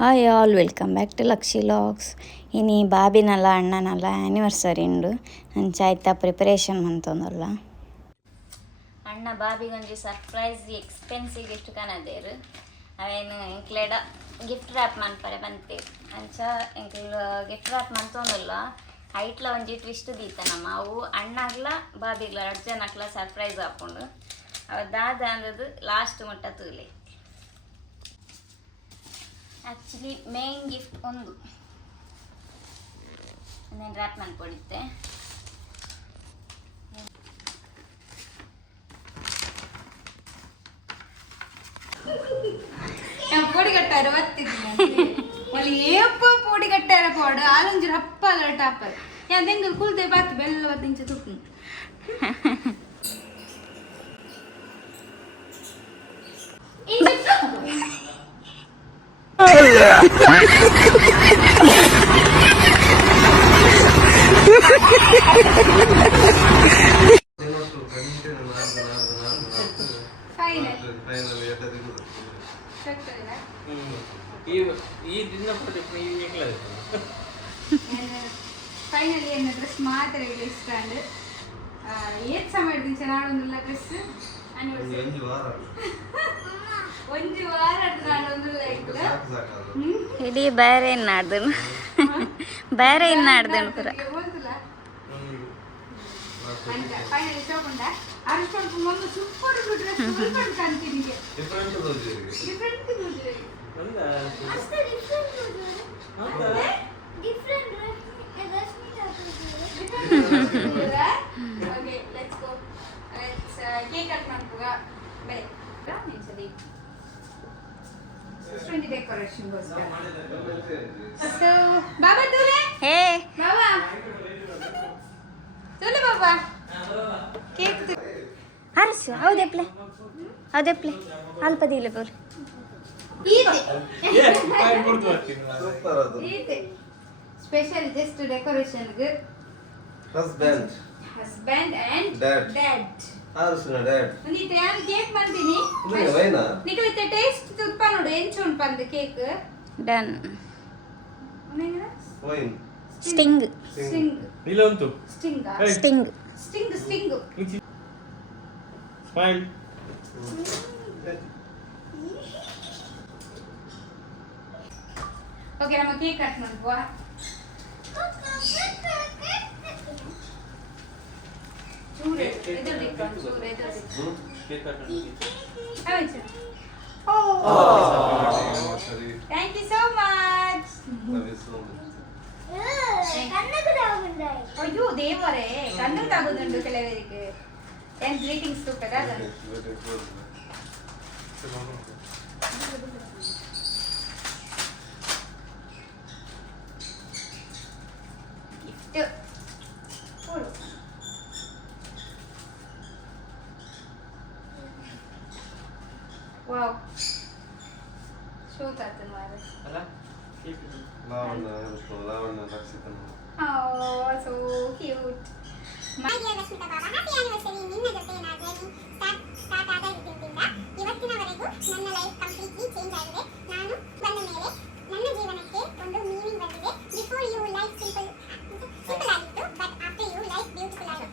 Hi all welcome back to Lakshi vlogs. ಇನ್ನು ಬಾಬಿನಲ್ಲ ಅಣ್ಣನಲ್ಲ anniversary ಉಂಡು ಅಂಚ ಆಯ್ತಾ ಪ್ರಿಪರೇಷನ್ ಮಂತೊಂದಲ್ಲ ಅಣ್ಣ ಬಾಬಿಗೊಂಜಿ ಸರ್ಪ್ರೈಸ್ ಎಕ್ಸ್ಪೆನ್ಸಿವ್ ಗಿಫ್ಟ್ ಕಾಣದೇರು ಅವೇನು ಎಂಕ್ಲೆಡ ಗಿಫ್ಟ್ ರ್ಯಾಪ್ ಮನ್ಪರೆ ಬಂತೇರು ಅಂಚ ಎಂಕ್ಲು ಗಿಫ್ಟ್ ರ್ಯಾಪ್ ಮಂತೊಂದಲ್ಲ ಐಟ್ಲ ಒಂಜಿ ಟ್ವಿಸ್ಟ್ ದೀತನಮ್ಮ ಅವು ಅಣ್ಣಗ್ಲ ಬಾಬಿಗ್ಲ 2 ಜನಕ್ಲ ಸರ್ಪ್ರೈಸ್ ಹಾಕೊಂಡು ಅವ ದಾದ ಅಂದದು ಲಾಸ್ಟ್ ಮುಟ್ಟ ತೂಲೆ. ಆ್ಯಕ್ಚುಲಿ ಮೇನ್ ಗಿಫ್ಟ್ ಒಂದು ನಾನು ರ್ಯಾಪ್ ಮಾಡ್ಕೊಡಿದ್ದೆ. పొడి కట్టారు వత్తిది మళ్ళీ ఏపో పొడి కట్టారు పోడు ఆలంజు రప్పాల టాపర్ యా దెంగ కుల్దే బాకి బెల్ల వద్దించ ತುಕ್ಕು ಫೈನಲಿ ನನ್ನ ಡ್ರೆಸ್ ಮಾತ್ರ ಇಷ್ಟ ಏತ್ ಸಮಯ ಹಿಡಿದು ನಾಡೊಂದಿಲ್ಲ ಡ್ರೆಸ್ ಒಂಜಿ ವಾರ ನಾಡೊಂದಿಲ್ಲ ಇಡೀ ಬೇರೆ ಏನು ನಾಡ್ದನು ಬೇರೆ ಏನು ನಾಡ್ದನು ಪೂರ ಫೈನಲಿ ತಗೊಂಡ ಅಷ್ಟು ಒಂದು ಸೂಪರ್ ಡ್ರೆಸ್ ಕಾಣ್ತೀನಿ Okay, let's go. Let's cake cut ಮಾಡ್ಬೋಗ ಬೈ ನಿಂಸದಿ ಸುಂದಿ ಡೆಕೋರೇಷನ್ ಗೋಸ್ಕರ. So ಬಾಬಾ ತೂಲೆ ಹೇ ಬಾಬಾ ತೂಲೆ ಬಾಬಾ ಕೇಕ್ ಹರ್ಸು ಹೌದೆಪ್ಲೆ ಅಲ್ಪ ದಿಲೆ ಬೋಲ್ ಈತೆ ಸ್ಪೆಷಲ್ ಜಸ್ಟ್ ಡೆಕೋರೇಷನ್ ಗೆ husband and dad ಆರುಸುನ ಡ್ಯಾಡ್ ಒಂದಿತ್ತೆ ಯಾರು ಕೇಕ್ ಮಾಡ್ತೀನಿ ವೈನಾ ನಿಕಲಿತ್ತೆ ಟೇಸ್ಟ್ ತುಪ್ಪ ನೋಡು ಎಂಚು ಉಂಟು ಕೇಕ್ ಡನ್ ವೈನ್ ಸ್ಟಿಂಗ್ ಸ್ಟಿಂಗ್ ಉಂಟು ಸ್ಟಿಂಗ್ ಸ್ಮೈಲ್ ಓಕೆ ನಮ್ಮ ಕೇಕ್ ಕಟ್ ಮಾಡುವ ಚೂರೆ ಎದುರು ಕೇಕ್ ಕಟ್ ಆಯ್ತು ಥ್ಯಾಂಕ್ ಯು ಸೋ ಮಚ್ ಅಯ್ಯೋ ದೇವರೇ ಕಣ್ಣು ತಾಗುದುಂಟು ಕೆಲವರಿಗೆ ಏನ್ ಗ್ರೀಟಿಂಗ್ಸ್ ತುಪ್ಪದ ಗಿಫ್ಟ್ ವಾವ್ ಶೂಟ್ ಆಯ್ತು ಮಾರೆ ಅಲ್ಲ ಕೇಕ್ ಲಾವಣ್ಯ ರಕ್ಷಿತನ Oh, so cute. My dear Rashmita Baba, happy anniversary. ನಿನ್ನ ಜೊತೆ ನನ್ನ ಜರ್ನಿ ಸ್ಟಾರ್ಟ್ ಆದ ದಿನದಿಂದ ಇವತ್ತಿನವರೆಗೂ ನನ್ನ ಲೈಫ್ ಕಂಪ್ಲೀಟ್ಲಿ ಚೇಂಜ್ ಆಗಿದೆ. ನಾನು ಬಂದ ಮೇಲೆ ನನ್ನ ಜೀವನಕ್ಕೆ ಒಂದು ಮೀನಿಂಗ್ ಬಂದಿದೆ. ಬಿಫೋರ್ ಯು ಲೈಫ್ ಸಿಂಪಲ್ ಆಗಿತ್ತು, but after you life beautiful ಆಗಿದೆ.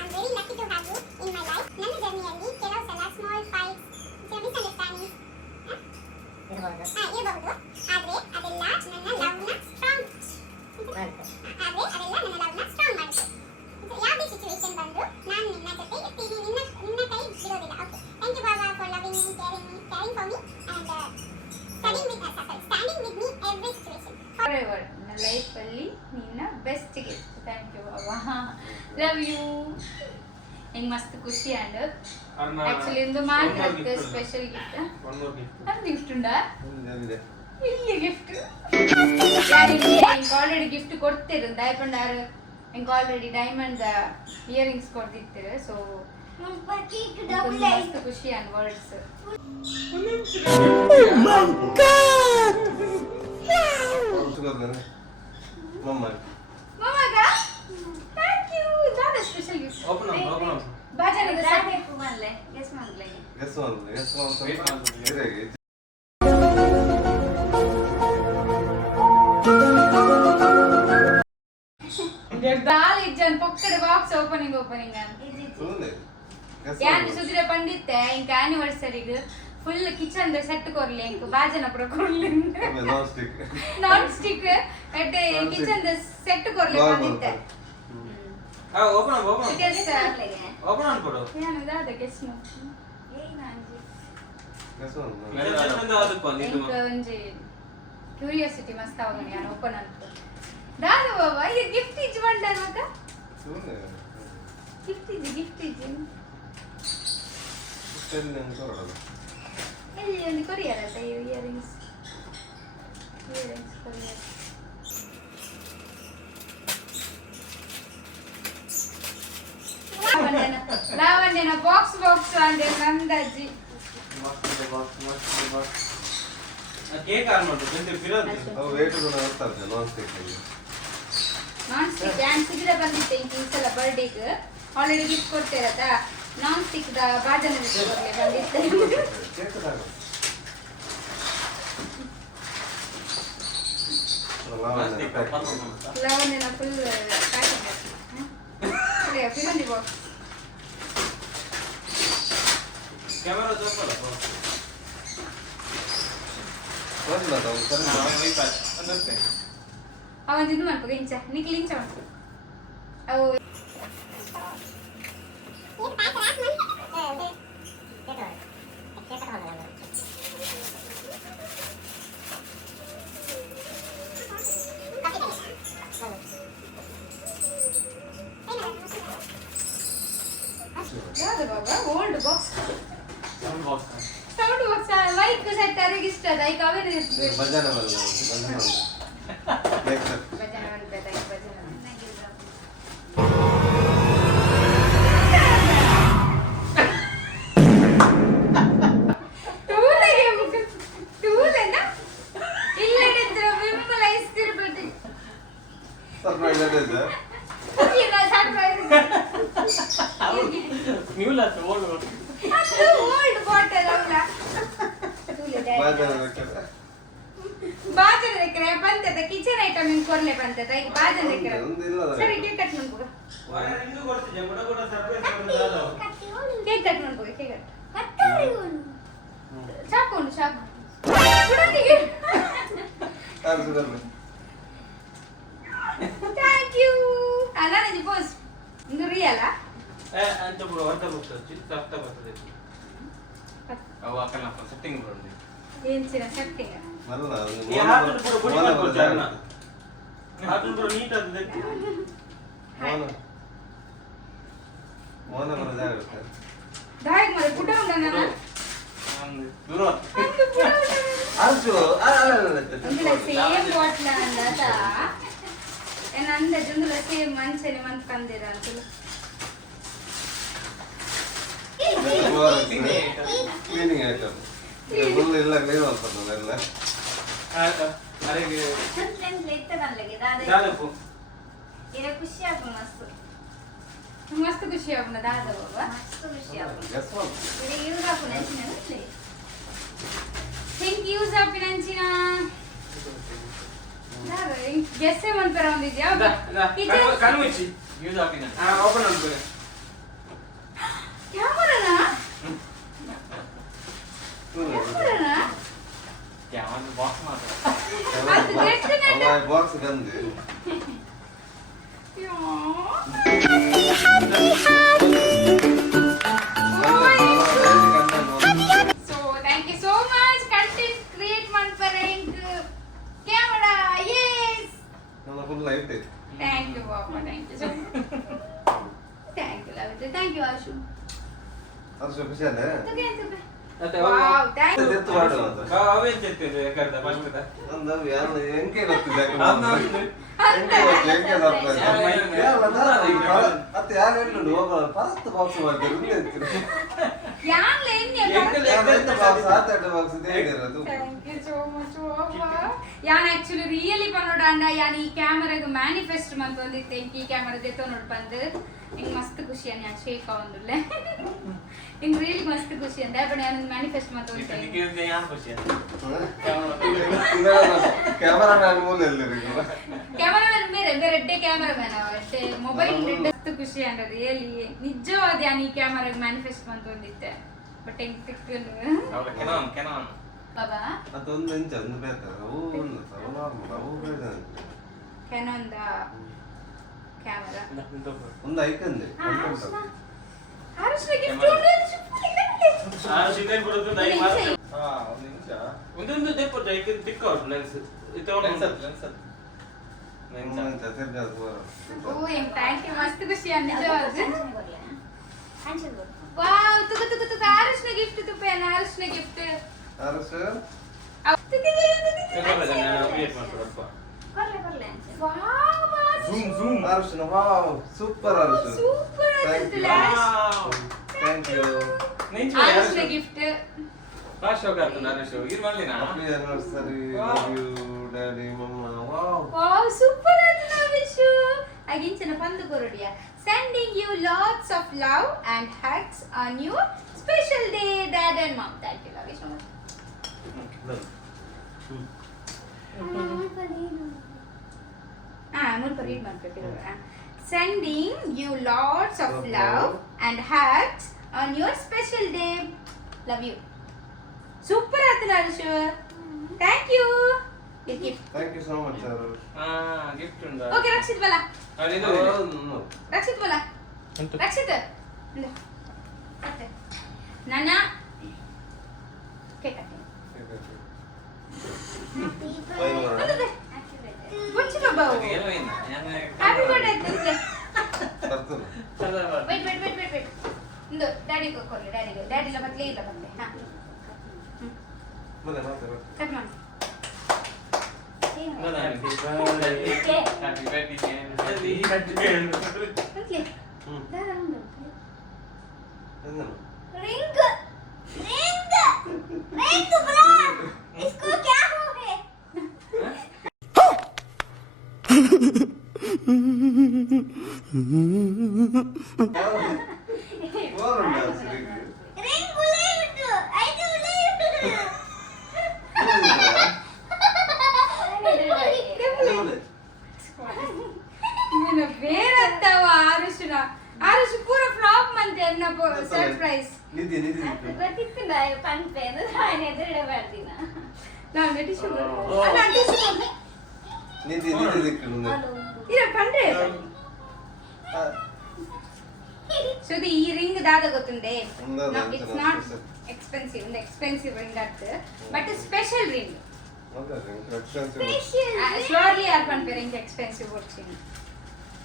I very lucky to have you in my life. ನನ್ನ ಜರ್ನಿಯಲ್ಲಿ ಕೆಲವು ಸಲ ಸ್ಮಾಲ್ ಫೈಟ್ಸ್, ಮಿಸ್ಅಂಡರ್ಸ್ಟ್ಯಾಂಡಿಂಗ್ಸ್ ಇರಬಹುದು, ಆದರೆ ಅದೆಲ್ಲ ನನ್ನ ಲವ್ನ ಸ್ಟ್ರಾಂಗ್ ಮಾಡಿತು. ಯಾವುದೇ ಸಿಚುವೇಶನ್ ಬಂದ್ರು ನಾನು ನಿನ್ನ ಜೊತೆ ಇರ್ತೀನಿ, ನಿನ್ನ ಕೈ ಬಿಡೋದಿಲ್ಲ. ಓಕೆ, ಥ್ಯಾಂಕ್ ಯು ಬಾಬಾ for loving me, caring for me and standing with me every situation. Forever ನನ್ನ ಲೈಫ್ ಅಲ್ಲಿ ನಿನ್ನ ಬೆಸ್ಟ್ ಗಿಫ್ಟ್. ಥ್ಯಾಂಕ್ ಯು ಬಾಬಾ, ಲವ್ ಯು. ನಿಂಗೆ ಮಸ್ತ್ ಖುಷಿ ಅಂಡ್ ಆಕ್ಚುಲಿ ಒಂದು ಮಾತ್ರ ಸ್ಪೆಷಲ್ ಗಿಫ್ಟ್. ಒಂದು ಗಿಫ್ಟ್ ಉಂಟಾ ಇಲ್ಲಿ ಗಿಫ್ಟ್ ಆಲ್ರೆಡಿ ಗಿಫ್ಟ್ ಕೊಡ್ತೀರ ದಯಪಂಡಾರು ಎಂಕ್ ಆಲ್ರೆಡಿ ಡೈಮಂಡ್ ಇಯರಿಂಗ್ಸ್ ಕೊಡ್ತಿರ್ತೀರ. ಸೊ ಮಸ್ತ್ ಖುಷಿ ಅಂಡ್ ವರ್ಡ್ಸ್. ಮಮ್ಮಗ ಥ್ಯಾಂಕ್ ಯು. ಜಾದ ಸ್ಪೆಷಲ್ ಗಿಫ್ಟ್ ಬಾಜಾನಿಗೆ ಸಾಕೆ ಕುಮಾರ್ಲೆ ಗೆಸ್ ಮಾಡ್ಲೆ ಗೆಸ್ ಮಾಡ್ಲೆ ಇಂಚನ್ ಪೊಕ್ಕಡೆ ಬಾಕ್ಸ್ ಓಪನಿಂಗ್ ಸುಳ್ಳೆ ಯಾನ್ ಸುದಿರ ಪಂಡಿತ್ತೆ ಇಂಕ ಆನಿವರ್ಸರಿಗೆ ಫುಲ್ ಕಿಚನ್ ಸೆಟ್ ಕೊರ್ಲಿ ಇಂಕ ಬಾಜನ ಪುರ ಕೊರ್ಲಿ ನಾನ್ ಸ್ಟಿಕ್ ನಾನ್ ಸ್ಟಿಕ್ ಎಟ್ಟೆ ಕಿಚನ್ ಸೆಟ್ ಕೊರ್ಲಿ ಬಂದಿತ್ತೆ ಓಪನ್ ಓಪನ್ ಅನ್ಕೊಡು ಏನು ದಾದ ಕೆಸ್ನು ಇಂಕ ಒಂಜಿ ಕ್ಯೂರಿಯಾಸಿಟಿ ಮಸ್ತ್ ಅವಗನಿ ಯಾನ್ ಓಪನ್ ಅಂತ ದಾದ ಬಾಬಾ ಇದು ಗಿಫ್ಟ್ ಇಜ್ ಬಂಡಾರ ಮತ ಸುಳ್ಳೆ ಗಿಫ್ಟ್ ಇಜ್ ಸ್ಟೈಲ್ ಅಂತ ಹೊರಡೋದು ಎಲ್ಲಿ ಒಂದು ಕೊರಿಯರ್ ಅಂತ ಇಯರಿಂಗ್ಸ್ ಕೊರಿಯರ್ ಲಾವಣ್ಯನ ಬಾಕ್ಸ್ ಅಂದ್ರೆ ನಂದಜ್ಜಿ ಕೇಕ್ ಆನ್ ಮಾಡು ಬಂದು ಫಿರೋದು ಅವು ವೇಟ್ ಇರ್ತಾರೆ ನಾನ್ ಸ್ಟಿಕ್ ನಾನ್ ಸ್ಟಿಕ್ ಯಾನ್ ಸಿಗಿದ ಬಂದಿತ್ತೆ ಈ ಸಲ ಬರ್ಡೇಗೆ ಆಲ್ರೆಡಿ ಗಿಫ್ಟ್ ಕೊಡ್ತಿರತ್ತ ನಾನ್ ಸ್ಟಿಕ್ ದ ಬಾಜನ ಕೊಡ್ಲೆ ಬಂದಿತ್ತೆ ಕೇಕ್ ದಾಗ ಲಾವಣ್ಯನ ಫುಲ್ ಪ್ಯಾಕಿಂಗ್ ಅದೇ ಫಿರಂದಿ ಬಾಕ್ಸ್ ಕ್ಯಾಮೆರಾ ತೋರ್ಸಲ್ಲ ಹೋಗ್ಲ ಅದು ಸರಿ ಅದಕ್ಕೆ ಅವನ್ ಇದು ಮಾಡ್ಕೋ ಇಂಚ ನಿಕ್ಲಿ ಇಂಚ ಮಾಡ್ಕೋ ಅವು ಯಾವ್ದು ಬಾಬಾ old box sound box sound box mic set ಅದಕ್ಕೆ ಇಷ್ಟ ಅದ ಈಗ ಅವೇ ಭಜನೆ ಬರಲ್ಲ ನೆಕ್ಸ್ಟ್ ಭಜನೆ ಮಾಡ್ಬೇಕು ಭಜನೆ ಸರ್ಪ್ರೈಸ್ ಇದೆ ಮ್ಯೂಲ ಓಲ್ಡ್ ಓಲ್ಡ್ ಬಾಟಲ್ ಅಲ್ಲ ಭಜನೆ ಬೇಕಾದ್ರೆ ಬಾಜನ ರೆಕ್ರೆ ಬಂತದ ಕಿಚನ್ ಐಟಮ್ ಇನ್ ಕೊರ್ಲೆ ಬಂತದ ಈಗ ಬಾಜನ ರೆಕ್ರೆ ಒಂದಿಲ್ಲ ಸರಿ ಕೇಕ್ ಕಟ್ ಮಾಡ್ಕೋ ವಾರ ಇಂದು ಕೊಡ್ತಿದ್ದೆ ಬಡ ಬಡ ಸರ್ಪ್ರೈಸ್ ಕೊಡೋದು ಕೇಕ್ ಕಟ್ ಮಾಡ್ಕೋ ಕೇಕ್ ಕಟ್ ಚಾಕು ಉಂಟು ಚಾಕು ಕುಡನಿಗೆ ಆರ್ಸು ಬರ್ಲಿ ಥ್ಯಾಂಕ್ ಯು ಅಲ್ಲ ನನಗೆ ಪೋಸ್ ಇದು ರಿಯಲ್ ಅಂತ ಬಿಡು ಹೊರತ ಬರ್ತದೆ ಚಿಕ್ಕ ಸಫ್ತ ಬರ್ತದೆ ಅವು ಅಕ್ಕನ ಸೆಟ್ಟಿಂಗ್ ಬರೋದು ಏನ್ ಚಿರ ಸೆಟ್ಟಿಂಗ್ ಬರಲ್ಲ ಈ ಹಾಟು ಪೂರ ಬುಡಿ ಮಾಡ್ಬೋದು ಜಾಗನ ಹಾಟು ಪೂರ ನೀಟ್ ಆಗಿದೆ ಮೋನ ಬರ ಜಾಗ ಇರುತ್ತೆ ದಾಯಿಗ್ ಮಾಡಿ ಪುಟ ಉಂಡನ ದೂರ ಆರ್ಸು ಅಂದ್ರೆ ಸೇಮ್ ಬಾಟ್ಲ ಅಂದತ ಏನ್ ಅಂದ ಜುಂದುಲ ಸೇಮ್ ಮನ್ಸನೆ ಮಂತ್ ಕಂದಿರ ಅಂತಲ್ಲ ಕ್ಲೀನಿಂಗ್ ಐಟಮ್ ಫುಲ್ ಇಲ್ಲ ಕ್ಲೀನ್ ಮಾಡ್ತಾರೆ ಎಲ್ಲ ಅರೆ ದಾದಪ್ಪು ಖುಷಿ ಆಗ್ಬೋದು ಮಸ್ತ್ ಖುಷಿ ಆಗ್ಬೋದು ದಾದ ಬಾಬಾ ಮಸ್ತ್ ಖುಷಿ ಆಗುತ್ತೆ ಗೆಸ್ ಮಾಡಿ ಯೂಸ್ ಆಪುನ ಥ್ಯಾಂಕ್ ಯು ಸಾಪಿನಂಚಿನ ಗೆಸ್ಸೆ ಮಂತರ ಒಂದಿದ್ಯಾ ಕಣ್ಮುಚ್ಚಿ ಯೂಸ್ ಹಾಕಿನ ಓಪನ್ ಅನ್ಕೊಳ್ಳಿ ಕ್ಯಾಮರಾನಾ ಕ್ಯಾಮರಾನಾ ಯಾವನ್ ಬಾಕ್ಸ್ ಮಾತ್ರ ಬಾಕ್ಸ್ ಬಂದು So thank you so much. Content create manparenk camera. Yes. ನಮ್ಮ ಫುಲ್ ಲೈಟ್ ಇದೆ Thank you, Papa. Thank you so much. Thank you, Lavitra. Thank you, Ashu. Arsu ಖುಷಿಯಲ್ಲ Wow, thank you. ಎತ್ತು ಮಾಡುವ ಅಂತ ಅವೇ ಚೆತ್ತಿದೆ ಕರ್ದ ಫಸ್ಟ್ ಒಂದು ಯಾರು ಎಂಕೆ ಗೊತ್ತಿದೆ ಎಂಕೆ ಮತ್ತೆ ಯಾರು ಹೇಳುದು ಒಬ್ಬ ಫಸ್ಟ್ ಬಾಕ್ಸ್ ಮಾಡ್ತಾರೆ ಯಾನ್ ಲೇನ್ಯ ಬಾಕ್ಸ್ ಆತ ಬಾಕ್ಸ್ ಹೇಳಿರೋದು Thank you so much, Papa. ಯಾನ್ ಆಕ್ಚುಲಿ ರಿಯಲಿ ಪನ್ನೋಡಾಂಡ ಯಾನ್ ಈ ಕ್ಯಾಮೆರಾಗ ಮ್ಯಾನಿಫೆಸ್ಟ್ ಮಂತ್ ಒಂದಿತ್ತೆ ಈ ಕ್ಯಾಮೆರಾ ದೆತ್ತೋ ನೋಡ್ ಬಂದು ಹಿಂಗ್ ಮಸ್ತ್ ಖುಷಿ ಅನ್ನ ಯಾನ್ ಶೇಕ್ ಆವಂದುಲ್ಲೆ ಹಿಂಗ್ ರಿಯಲಿ ಮಸ್ತ್ ಖುಷಿ ಅಂದ ಬಟ್ ಯಾನ್ ಮ್ಯಾನಿಫೆಸ್ಟ್ ಮಂತ್ ಒಂದಿತ್ತೆ ನಿಮಗೆ ಯಾನ್ ಖುಷಿ ಕ್ಯಾಮರಾ ಮ್ಯಾನ್ ಮೂಲ ಎಲ್ಲಿರಿ ಕ್ಯಾಮರಾಮನ್ ಬೇರೆ ಬೇರೆ ರೆಡ್ಡೆ ಕ್ಯಾಮರಾಮನ್ ಅವ ಮತ್ತೆ ಮೊಬೈಲ್ ಮಸ್ತ್ ಖುಷಿ ಅಂಡ ರಿಯಲಿ ನಿಜವಾದ ಯಾನ್ ಈ ಕ್ಯಾಮರಾಗ ಮ್ಯಾನಿಫೆಸ್ಟ್ ಬಂತೊಂದಿತ್ತೆ ಬಟ್ ಹೆಂಗ್ ತಿಕ್ಕೊಂಡು ಕೆನಾನ್ ಬಾಬಾ ಅದೊಂದು ಇಂಚ ಒಂದು ಬೇಕಾದ್ರೆ ಅವು ಒಂದು ನಾರ್ಮಲ್ ಅವು ಬೇಕಾದ್ರೆ ಕೆನಾನ್ದ ಕ್ಯಾಮರಾ ಒಂದು ಐಕಂದೆ ಆರುಷ್ನ ಗಿಫ್ಟ್ ಒಂದು ನಿಮಿಷ ಒಂದೊಂದು ದೇಪ ಟಿಕ್ಕ ಲೆನ್ಸ್ ಓ ಎಂ ಥ್ಯಾಂಕ್ ಯು ಮಸ್ತ್ ಖುಷಿ ನಿಜವಾದ ವಾವ್ ತುಕ ತುಕ ತುಕ ಆರುಷ್ನ ಗಿಫ್ಟ್ ತುಪೇನ ಆರುಷ್ನ ಗಿಫ್ಟ್ ಅರಸ ಅರಸನ ವಾವ್ ಸೂಪರ್ ಅರಸ ಥ್ಯಾಂಕ್ ಯು ಆರುಷ್ನ gift happy anniversary love you daddy ಮಮ್ಮ ವಾವ್ ವಾವ್ ಸೂಪರ್ ಆಯ್ತು ವಿಶು ಅಗಿಂಚನ ಪಂದು ಕೊರಡಿಯ sending you lots of love and hugs on your special day dad and mom thank you love you so much ಮುಲ್ಪ read ಮಾಡ್ಕೊಟ್ಟಿರೋ sending you lots of love and hugs on your special day love you super ಆಯ್ತು ನಾರುಷು thank you gift thank you so much sir gift ಉಂಟಾ okay Rakshit ಬಲ ರಕ್ಷಿತ್ ಬಲ ರಕ್ಷಿತ್ ಇಲ್ಲ ಮತ್ತೆ ನನ್ನ cake ಕಟ್ಟಿ ಬುಚ್ಚಿನ ಬಾವು ಹ್ಯಾಪಿ ಬರ್ತ್ಡೇ ತುಕ್ಕೆ ವೇಟ್ ಇಂದು ಡ್ಯಾಡಿ ಕೊಡ್ಲಿ ಡ್ಯಾಡಿ ಇಲ್ಲ ಬತ್ಲೇ ಇಲ್ಲ ಬಂದೆ ಹಾ ಕಟ್ ಮಾಡಿ रिंग रिंग रिंग ब्रो इसको क्या हो है ring bullet I do bullet నేను వేరత్తవ ఆరుషున ఆరుషు పూర ఫ్లాప్ మంతే అన్న సర్ప్రైజ్ ನಿಧಿ ಗೊತ್ತಿತ್ತಿಲ್ಲ ಪಂಪೇನು ನಾನು ಎದುರುಗಡೆ ಬರ್ತೀನ ನಾನು ಟಿಶ್ಯೂ ಅಲ್ಲ ಟಿಶ್ಯೂ ನಿಧಿ ದಿಕ್ಕಲು ಇರ ಪಂಡ್ರೆ ಸೊ ಈ ರಿಂಗ್ ದಾದ ಗೊತ್ತುಂಡೆ ಇಟ್ಸ್ ನಾಟ್ ಎಕ್ಸ್ಪೆನ್ಸಿವ್ ಒಂದು ಎಕ್ಸ್ಪೆನ್ಸಿವ್ ರಿಂಗ್ ಅಟ್ ಬಟ್ ಸ್ಪೆಷಲ್ ರಿಂಗ್ ಸ್ಲೋಲಿ ಆರ್ ಪಂಪೆ ರಿಂಗ್ ಎಕ್ಸ್ಪೆನ್ಸಿವ್ వచ్చింది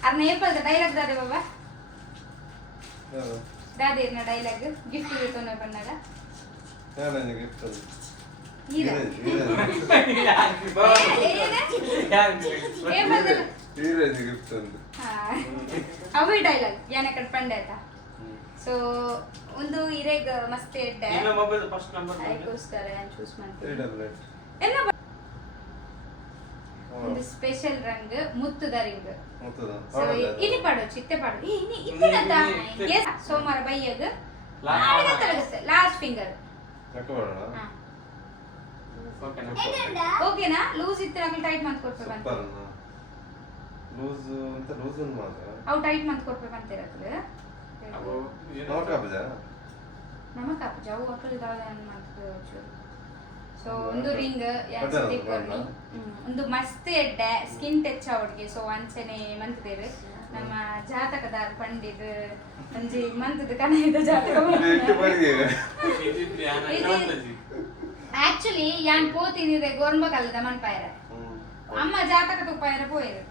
ಅರ್ನ ಏಪಲ್ದ ಡೈಲಾಗ್ ದಾದೆ ಬಾಬಾ ದಾದೆ ಇರ್ನ ಡೈಲಾಗ್ ಗಿಫ್ಟ್ ಇರ್ತೋನೆ ಬಂದಾಗ ಯಾರನ್ನ ಗಿಫ್ಟ್ ಹೀರೋಜಿ ಗಿಫ್ಟ್ ಅಂತ ಅವು ಡೈಲಾಗ್ ಯಾನೆ ಕಟ್ಪಂಡೆ ಆಯ್ತಾ ಸೊ ಒಂದು ಇರೇಗ ಮಸ್ತ್ ಎಡ್ಡೆ ಮೊಬೈಲ್ ಫಸ್ಟ್ ನಂಬರ್ ಅದಕ್ಕೋಸ್ಕರ ನಾನು ಚೂಸ್ ಮಾಡ್ತೀನಿ 388 ಎಲ್ಲ ಒಂದು ಸ್ಪೆಷಲ್ ರಂಗ್ ಮುತ್ತುದ ರಿಂಗ್ ಮುತ್ತುದ ಸೊ ಇನಿ ಪಾಡು ಚಿತ್ತೆ ಪಾಡು ಇನ್ನಿನಂತ ಎಸ್ ಸೋಮವಾರ ಬೈಯಗ ನಾಳೆಗೆ ತರಗತ್ತೆ ಲಾಸ್ಟ್ ಫಿಂಗರ್ ಹಾಕೋಣ ಓಕೆನಾ ಲೂಸ್ ಇತ್ತು ನಮಗೆ ಟೈಟ್ ಮಾಡಿ ಕೊಡ್ಬೇಕಂತ ಸೂಪರ್ ಲೂಸ್ ಅಂತ ಲೂಸ್ ಒಂದು ಮಾತ್ರ ಅವು ಟೈಟ್ ಮಾಡಿ ಕೊಡ್ಬೇಕಂತ ಇರತ್ತೆ ಅವು ನೋಟ್ ಕಾಪಜ ನಮಕ್ ಅಪ್ಪ ಜಾವು ಅಕ್ಕಲ್ ದಾದ ಮಾಡ್ತೀವಿ ಚೂರು ಸೊ ಒಂದು ರಿಂಗ್ ಒಂದು ಮಸ್ತ್ ಎಡ್ಡೆ ಸ್ಕಿನ್ ಟಚ್ ಅವಡ್ಗೆ ಸೊ ಅಂಚನೆ ಮಂತ್ದೇರು ನಮ್ಮ ಜಾತಕದಾರ ಪಂಡಿದ್ ಒಂಜಿ ಮಂತದ ಕಣದ ಜಾತಕ ಆಕ್ಚುಲಿ ಯಾನ್ ಪೋತಿನಿದೆ ಗೋರ್ಮಕಲ್ಲದ ಮನ್ಪಾಯರ ಅಮ್ಮ ಜಾತಕ ತುಪ್ಪಾಯರ ಪೋಯಿರು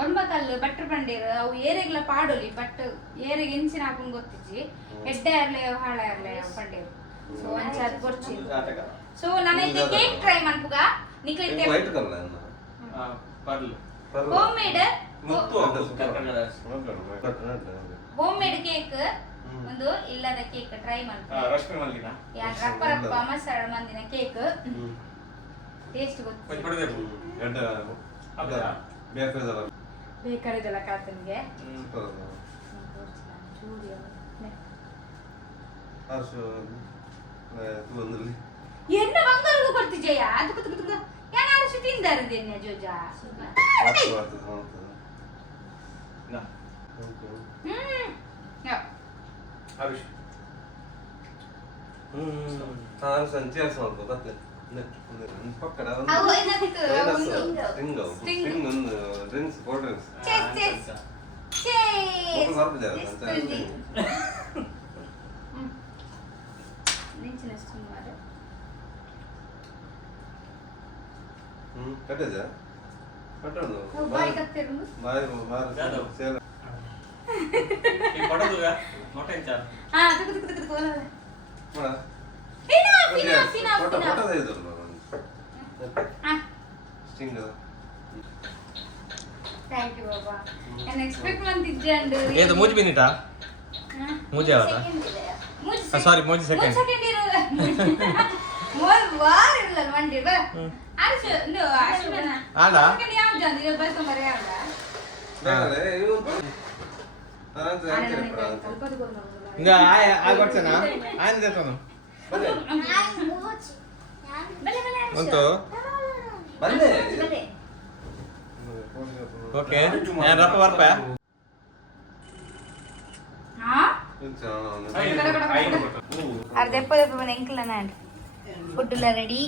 ಒರ್ಮಕಲ್ಲು ಬಟ್ರ್ ಪಂಡೀರು ಅವು ಏರೆಗ್ಲ ಪಾಡೋಲಿ ಬಟ್ ಏರೆಗೆ ಎಂಚಿನ ಹಾಕೊಂಡ್ ಗೊತ್ತಿಜ್ಜಿ ಎಡ್ಡೆ ಇರ್ಲೆ ಹಾಳ ಇರ್ಲೆ ಪಂಡೀರು ಸೊ ಅಂಚ ಅದು ಕೊಡ್ಚಿ ಸೊ ನಾನು ಇಲ್ಲಿ ಕೇಕ್ ಟ್ರೈ ಮಾಡ್ಪುಗ ನಿಕ್ಲಿಕ್ಕೆ white colour pearl home made ಮುತ್ತು ಹೋಮ್ ಮೇಡ್ ಕೇಕ್ ಒಂದು ಇಲ್ಲದ ಕೇಕ್ ಟ್ರೈ ಮಾಡ್ತೀನಿ ರಶ್ಮಿ ಮಲ್ಲಿನ ಯಾನ್ ರಪ್ಪ ರಪ್ಪ ಮಸಾಲ ಮಂದಿನ ಕೇಕ್ ಟೇಸ್ಟ್ ಗೊತ್ತು ಬೇಕಾರಿದಲ್ಲ ಕಾತನಿಗೆ ಎನ್ನ ಬಂಗಾರಗೂ ಕೊಡ್ತಿಜಯ್ಯ ಅದು ಕುತ್ತು ಯಾರು ತಿಂದರದೇನೆ ಜೋಜಾ ಬರ್ತದೆ ನಾ ಹರೀಶ್ ಸಂಚೇರ್ಸ್ ಮಾಡ್ಬೋದು ಮತ್ತೆ ಪಕ್ಕಡ ಅವು ಏನಂತ ಸ್ಟಿಂಗ್ ಒಂದು ಡ್ರಿಂಕ್ಸ್ ಕೋಲ್ಡ್ ಡ್ರಿಂಕ್ಸ್ ಚೆಸ್ ಸ್ವಲ್ಪ ಜಾಗ ನೆಂಚಿನಷ್ಟು ಮಾರೆ ಕಟ್ಟೇಜ ಕಟ್ಟೋದು ಬಾಯಿ ಕತ್ತಿರು ಬಾಯಿ ಬಾರಿ ಸೇಲ ಈ ಕೊಡೋದುಗ ಮೊಟ್ಟೆ ಚಾರ್ ಹಾ ತುಕು ಮಾಡ ಫಿನಾ ಫೋಟೋ ಇದು ಹಾ ಸ್ಟಿಂಗ್ ಥ್ಯಾಂಕ್ ಯು ಬಾಬಾ ನಾನು ಎಕ್ಸ್ಪೆಕ್ಟ್ ಮಾಡ್ತಿದ್ದೆ ಅಂಡ್ ಏದು ಮೂಜಿ ಮಿನಿಟಾ ಮೂಜಿ ಯಾವತ್ತ ಸಾರಿ ಮೂಜಿ ಸೆಕೆಂಡ್ ಸೆಕೆಂಡ್ ಇರೋ ಮೋರ್ ವಾರ್ ಇಲ್ಲ ಮಂಡಿ ಬಾ ಅರ್ಶು ನೋ ಅಶ್ವನ ಆಡ ಸೆಕೆಂಡ್ ಯಾವ ಜಂದಿ ಇರೋ ಬಸ್ ಮರೆ ಆಡ ಬೇರೆ ಇವತ್ತು ನಾನು ಇಂದ ಆಗೋಡ್ಸನಾ ಆನ್ ದೇತನು ಬನ್ನಿ ಉಂಟು ಬನ್ನಿ ಓಕೆ ನಾನು ರಪ್ಪ ಬರ್ಪ ಹಾ ಅರ್ಧ ಎಪ್ಪ ಮನೆ ಎಂಕ್ಲ ನಾನು ಫುಡ್ ಎಲ್ಲ ರೆಡಿ